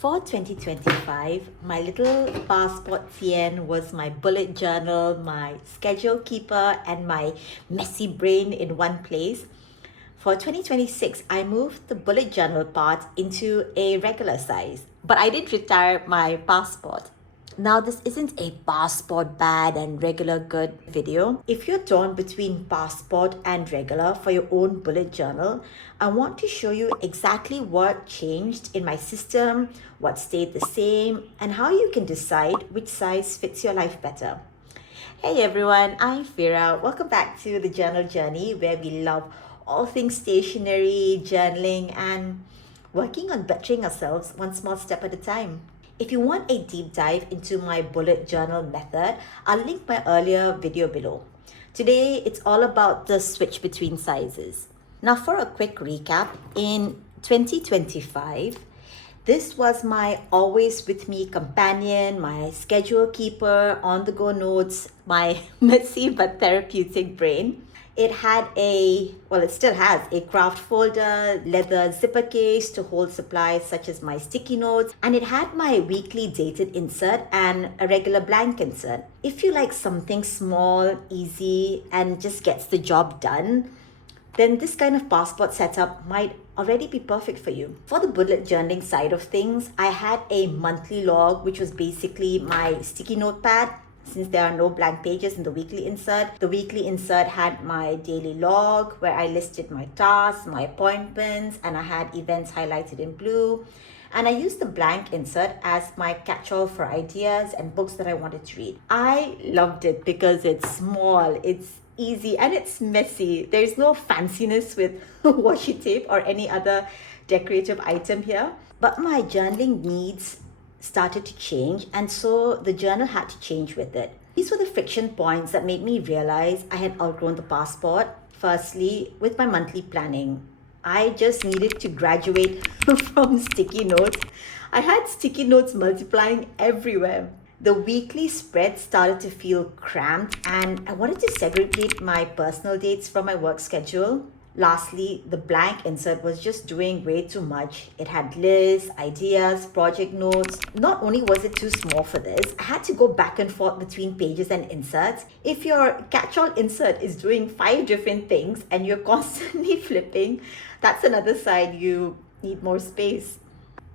For 2025, my little passport Tien was my bullet journal, my schedule keeper, and my messy brain in one place. For 2026, I moved the bullet journal part into a regular size, but I did retire my passport. Now, this isn't a passport bad and regular good video. If you're torn between passport and regular for your own bullet journal, I want to show you exactly what changed in my system, what stayed the same, and how you can decide which size fits your life better. Hey everyone, I'm Phira. Welcome back to the Journal Journey, where we love all things stationery, journaling, and working on bettering ourselves one small step at a time. If you want a deep dive into my bullet journal method, I'll link my earlier video below. Today, it's all about the switch between sizes. Now, for a quick recap, in 2025, this was my always with me companion, my schedule keeper, on the go notes, my messy but therapeutic brain. It had it still has a craft folder, leather zipper case to hold supplies such as my sticky notes, and it had my weekly dated insert and a regular blank insert. If you like something small, easy, and just gets the job done, then this kind of passport setup might already be perfect for you. For the bullet journaling side of things, I had a monthly log, which was basically my sticky notepad. Since there are no blank pages in the weekly insert, the weekly insert had my daily log where I listed my tasks, my appointments, and I had events highlighted in blue. And I used the blank insert as my catch-all for ideas and books that I wanted to read. I loved it because it's small, it's easy, and it's messy. There's no fanciness with washi tape or any other decorative item here. But my journaling needs started to change, and so the journal had to change with it. These were the friction points that made me realize I had outgrown the passport. Firstly, with my monthly planning, I just needed to graduate from sticky notes. I had sticky notes multiplying everywhere. The weekly spread started to feel cramped, and I wanted to segregate my personal dates from my work schedule. Lastly, the blank insert was just doing way too much. It had lists, ideas, project notes. Not only was it too small for this, I had to go back and forth between pages and inserts. If your catch-all insert is doing 5 different things and you're constantly flipping, that's another side you need more space.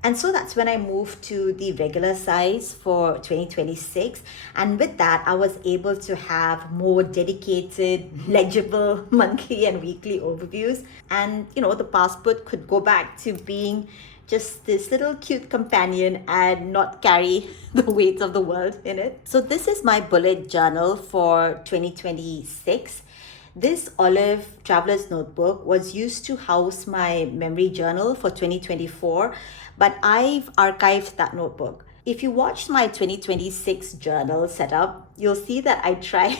And so that's when I moved to the regular size for 2026. And with that, I was able to have more dedicated, legible monthly and weekly overviews. And, the passport could go back to being just this little cute companion and not carry the weight of the world in it. So this is my bullet journal for 2026. This olive traveler's notebook was used to house my memory journal for 2024, but I've archived that notebook. If you watched my 2026 journal setup, you'll see that I try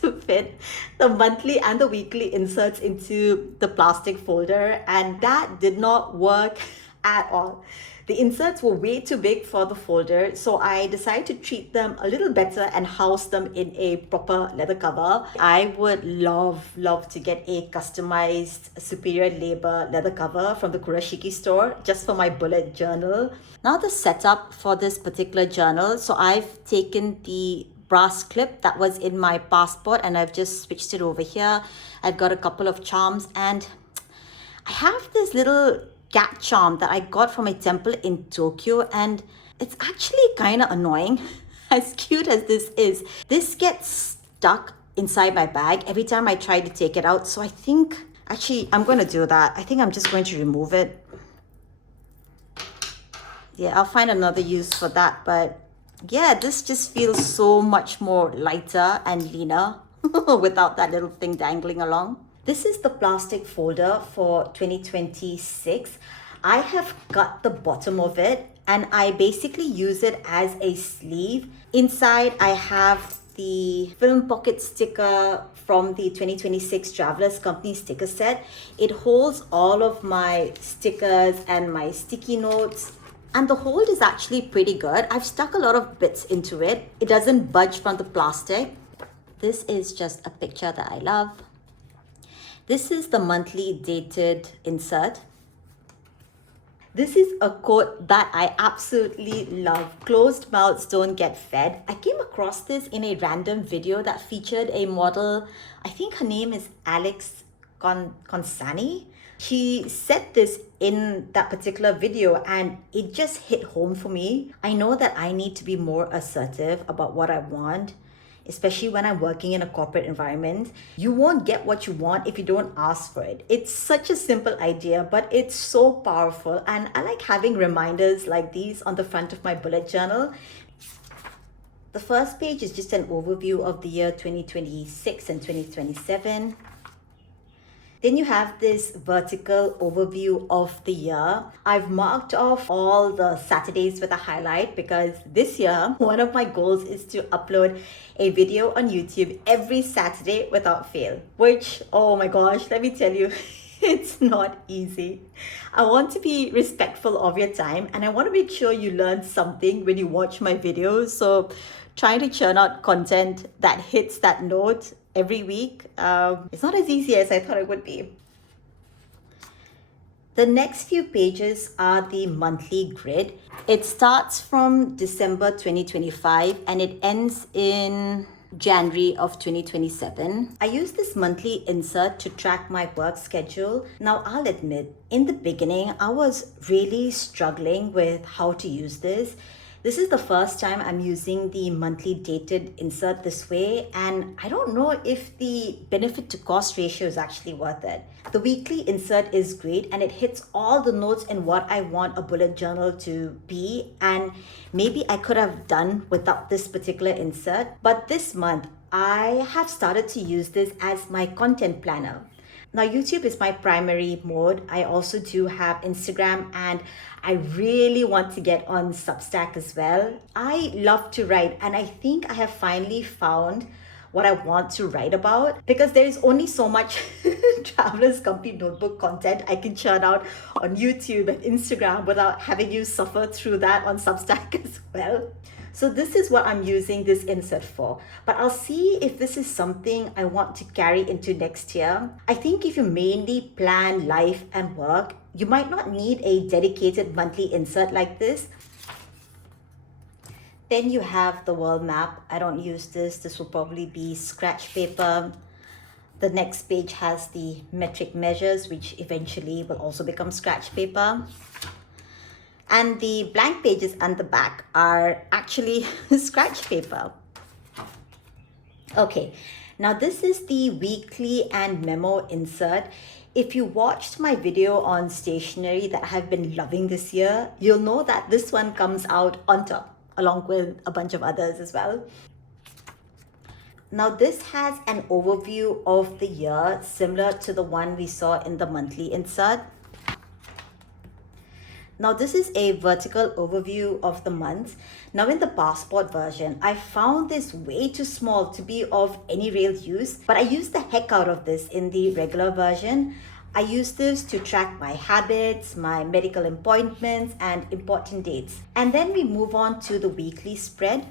to fit the monthly and the weekly inserts into the plastic folder, and that did not work at all. The inserts were way too big for the folder, so I decided to treat them a little better and house them in a proper leather cover. I would love to get a customized superior labor leather cover from the Kurashiki store just for my bullet journal. Now the setup for this particular journal, so I've taken the brass clip that was in my passport and I've just switched it over here. I've got a couple of charms, and I have this little cat charm that I got from a temple in Tokyo, and it's actually kind of annoying. As cute as this is, this gets stuck inside my bag every time I try to take it out. So I think actually I'm going to do that. I think I'm just going to remove it. Yeah, I'll find another use for that, but yeah, this just feels so much more lighter and leaner without that little thing dangling along. This is the plastic folder for 2026. I have cut the bottom of it and I basically use it as a sleeve. Inside, I have the film pocket sticker from the 2026 Travelers Company sticker set. It holds all of my stickers and my sticky notes. And the hold is actually pretty good. I've stuck a lot of bits into it. It doesn't budge from the plastic. This is just a picture that I love. This is the monthly dated insert. This is a quote that I absolutely love. Closed mouths don't get fed. I came across this in a random video that featured a model. I think her name is Alex Consani. She said this in that particular video and it just hit home for me. I know that I need to be more assertive about what I want, especially when I'm working in a corporate environment. You won't get what you want if you don't ask for it. It's such a simple idea, but it's so powerful. And I like having reminders like these on the front of my bullet journal. The first page is just an overview of the year 2026 and 2027. Then you have this vertical overview of the year. I've marked off all the Saturdays with a highlight because this year, one of my goals is to upload a video on YouTube every Saturday without fail. Which, oh my gosh, let me tell you, it's not easy. I want to be respectful of your time and I want to make sure you learn something when you watch my videos. So trying to churn out content that hits that note every week, it's not as easy as I thought it would be. The next few pages are the monthly grid. It starts from December 2025 and it ends in January of 2027. I use this monthly insert to track my work schedule. Now, I'll admit, in the beginning, I was really struggling with how to use this. This is the first time I'm using the monthly dated insert this way, and I don't know if the benefit to cost ratio is actually worth it. The weekly insert is great and it hits all the notes in what I want a bullet journal to be, and maybe I could have done without this particular insert. But this month, I have started to use this as my content planner. Now, YouTube is my primary mode. I also do have Instagram and I really want to get on Substack as well. I love to write and I think I have finally found what I want to write about because there is only so much Traveler's Company Notebook content I can churn out on YouTube and Instagram without having you suffer through that on Substack as well. So this is what I'm using this insert for, but I'll see if this is something I want to carry into next year. I think if you mainly plan life and work, you might not need a dedicated monthly insert like this. Then you have the world map. I don't use this. This will probably be scratch paper. The next page has the metric measures, which eventually will also become scratch paper. And the blank pages on the back are actually scratch paper. Okay, now this is the weekly and memo insert. If you watched my video on stationery that I have been loving this year, you'll know that this one comes out on top, along with a bunch of others as well. Now this has an overview of the year similar to the one we saw in the monthly insert. Now this is a vertical overview of the months. Now in the passport version, I found this way too small to be of any real use, but I used the heck out of this in the regular version. I use this to track my habits, my medical appointments, and important dates. And then we move on to the weekly spread.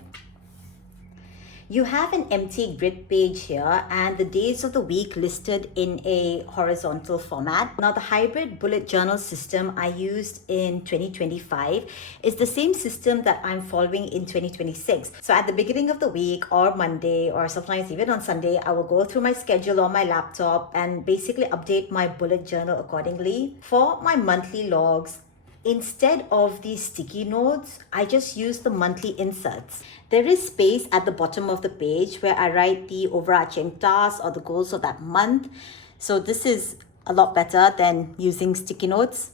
You have an empty grid page here and the days of the week listed in a horizontal format. Now the hybrid bullet journal system I used in 2025 is the same system that I'm following in 2026. So at the beginning of the week or Monday or sometimes even on Sunday, I will go through my schedule on my laptop and basically update my bullet journal accordingly. For my monthly logs, instead of these sticky notes, I just use the monthly inserts. There is space at the bottom of the page where I write the overarching tasks or the goals of that month. So this is a lot better than using sticky notes.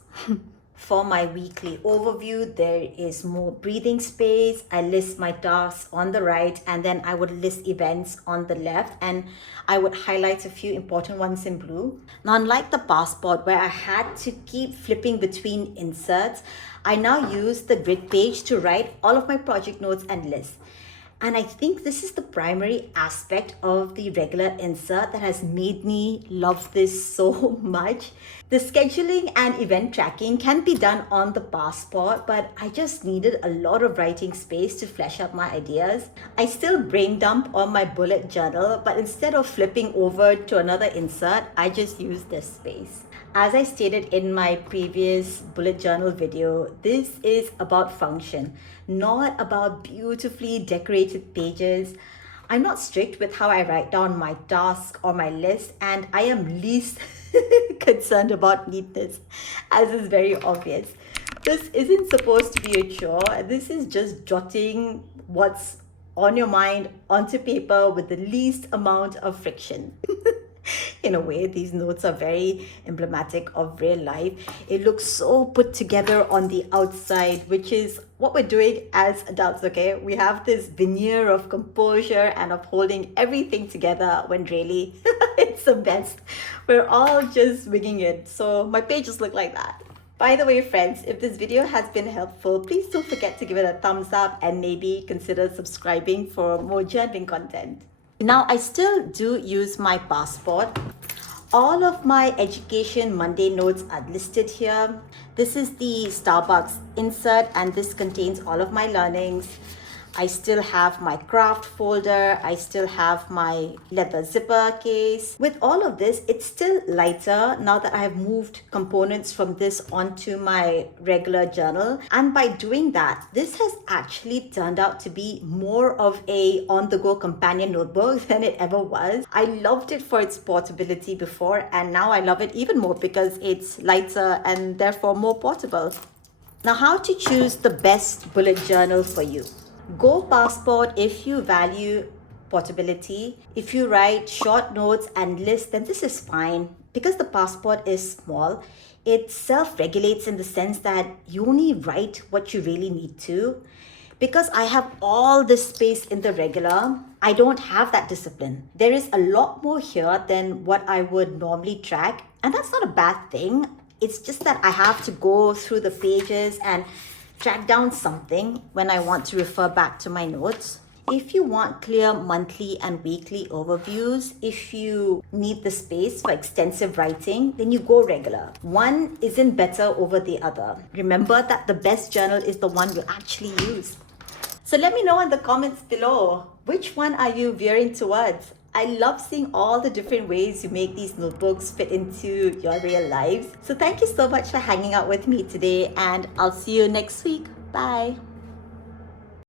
For my weekly overview, there is more breathing space. I list my tasks on the right and then I would list events on the left and I would highlight a few important ones in blue. Now, unlike the passport where I had to keep flipping between inserts, I now use the grid page to write all of my project notes and lists. And I think this is the primary aspect of the regular insert that has made me love this so much. The scheduling and event tracking can be done on the passport, but I just needed a lot of writing space to flesh out my ideas. I still brain dump on my bullet journal, but instead of flipping over to another insert, I just use this space. As I stated in my previous bullet journal video, this is about function, not about beautifully decorated pages. I'm not strict with how I write down my task or my list, and I am least concerned about neatness, as is very obvious. This isn't supposed to be a chore. This is just jotting what's on your mind onto paper with the least amount of friction. In a way, these notes are very emblematic of real life. It looks so put together on the outside, which is what we're doing as adults, okay? We have this veneer of composure and of holding everything together when really it's the best. We're all just winging it. So my pages look like that. By the way, friends, if this video has been helpful, please don't forget to give it a thumbs up and maybe consider subscribing for more journaling content. Now, I still do use my passport. All of my education Monday notes are listed here. This is the Starbucks insert, and this contains all of my learnings. I still have my craft folder. I still have my leather zipper case. With all of this, it's still lighter now that I have moved components from this onto my regular journal. And by doing that, this has actually turned out to be more of a on-the-go companion notebook than it ever was. I loved it for its portability before, and now I love it even more because it's lighter and therefore more portable. Now, how to choose the best bullet journal for you? Go Passport if you value portability. If you write short notes and lists, then this is fine. Because the Passport is small, it self-regulates in the sense that you only write what you really need to. Because I have all this space in the regular, I don't have that discipline. There is a lot more here than what I would normally track, and that's not a bad thing. It's just that I have to go through the pages and track down something when I want to refer back to my notes. If you want clear monthly and weekly overviews, if you need the space for extensive writing, then you go regular. One isn't better over the other. Remember that the best journal is the one you actually use. So let me know in the comments below, which one are you veering towards? I love seeing all the different ways you make these notebooks fit into your real lives. So thank you so much for hanging out with me today, and I'll see you next week. Bye.